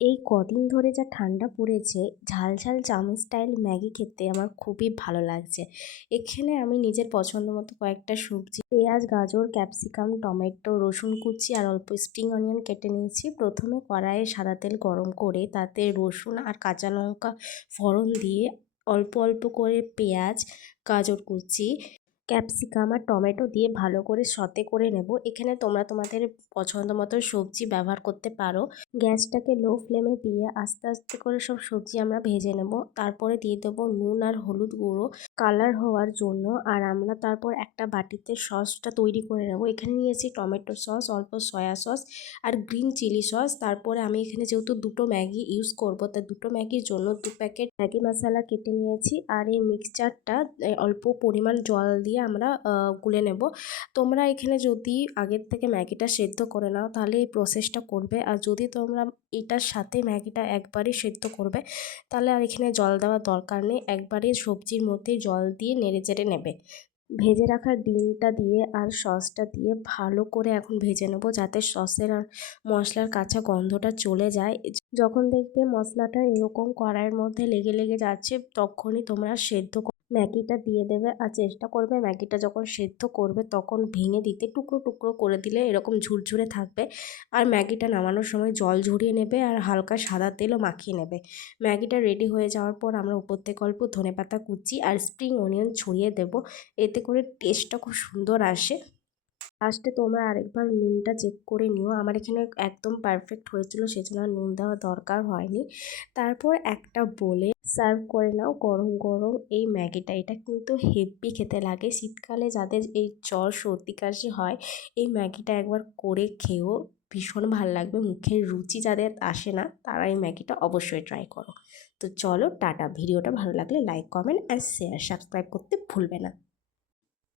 এই কদিন ধরে যা ঠান্ডা পড়েছে, ঝাল ঝাল চাউমিন স্টাইল ম্যাগি খেতে আমার খুবই ভালো লাগছে। এখানে আমি নিজের পছন্দ মতো কয়েকটা সবজি পেঁয়াজ, গাজর, ক্যাপসিকাম, টমেটো, রসুন কুচি আর অল্প স্প্রিং অনিয়ন কেটে নিয়েছি। প্রথমে কড়াইয়ে সাদা তেল গরম করে তাতে রসুন আর কাঁচা লঙ্কা ফোড়ন দিয়ে অল্প অল্প করে পেঁয়াজ, গাজর কুচি, ক্যাপসিকাম আর টমেটো দিয়ে ভালো করে সতে করে নেব। এখানে তোমরা তোমাদের পছন্দ মতো সবজি ব্যবহার করতে পারো। গ্যাসটাকে লো ফ্লেমে দিয়ে আস্তে আস্তে করে সব সবজি আমরা ভেজে নেব। তারপরে দিয়ে দেবো নুন আর হলুদ গুঁড়ো কালার হওয়ার জন্য। আর আমরা তারপর একটা বাটিতে সসটা তৈরি করে নেব। এখানে নিয়েছি টমেটো সস, অল্প সয়া সস আর গ্রিন চিলি সস। তারপরে আমি এখানে যেহেতু দুটো ম্যাগি ইউজ করব, তাই দুটো ম্যাগির জন্য 2 প্যাকেট ম্যাগি মশলা কেটে নিয়েছি। আর এই মিক্সচারটা অল্প পরিমাণ জল দিয়ে আমরা গুলে নেব। তোমরা এখানে যদি আগের থেকে ম্যাগিটা সেদ্ধ করে নাও তাহলে এই প্রসেসটা করবে, আর যদি তোমরা এটার সাথে ম্যাগিটা একবারই সেদ্ধ করবে তাহলে আর এখানে জল দেওয়ার দরকার নেই। একবারই সবজির মধ্যে জল দিয়ে নেড়ে চেড়ে নেবে। ভেজে রাখা ডিমটা দিয়ে আর সসটা দিয়ে ভালো করে এখন ভেজে নেব, যাতে সসের আর মশলার কাঁচা গন্ধটা চলে যায়। যখন দেখবে মশলাটা এরকম কড়াইয়ের মধ্যে লেগে লেগে যাচ্ছে, তখনই তোমরা সেদ্ধ ম্যাগিটা দিয়ে দেবে। আর চেষ্টা করবে ম্যাগিটা যখন সেদ্ধ করবে তখন ভেঙে দিতে, টুকরো টুকরো করে দিলে এরকম ঝুরঝুরে থাকবে। আর ম্যাগিটা নামানোর সময় জল ঝরিয়ে নেবে আর হালকা সাদা তেলও মাখিয়ে নেবে। ম্যাগিটা রেডি হয়ে যাওয়ার পর আমরা উপর থেকে অল্প ধনেপাতা কুচি আর স্প্রিং অনিয়ন ছড়িয়ে দেব। এতে করে টেস্টটা খুব সুন্দর আসে। লাস্টে তোমরা আরেকবার নুনটা চেক করে নিও। আমার এখানে একদম পারফেক্ট হয়েছিল, সেজন্য আর নুন দেওয়া দরকার হয়নি। তারপর একটা বলে সার্ভ করে নাও গরম গরম এই ম্যাগিটা। এটা কিন্তু হেভি খেতে লাগে। শীতকালে যাদের এই জ্বর সর্দি কাশি হয়, এই ম্যাগিটা একবার করে খেও, ভীষণ ভাল লাগবে। মুখের রুচি যাদের আসে না তারা এই ম্যাগিটা অবশ্যই ট্রাই করো। তো চলো টাটা। ভিডিওটা ভালো লাগলে like, comment and share, subscribe করতে ভুলবে না।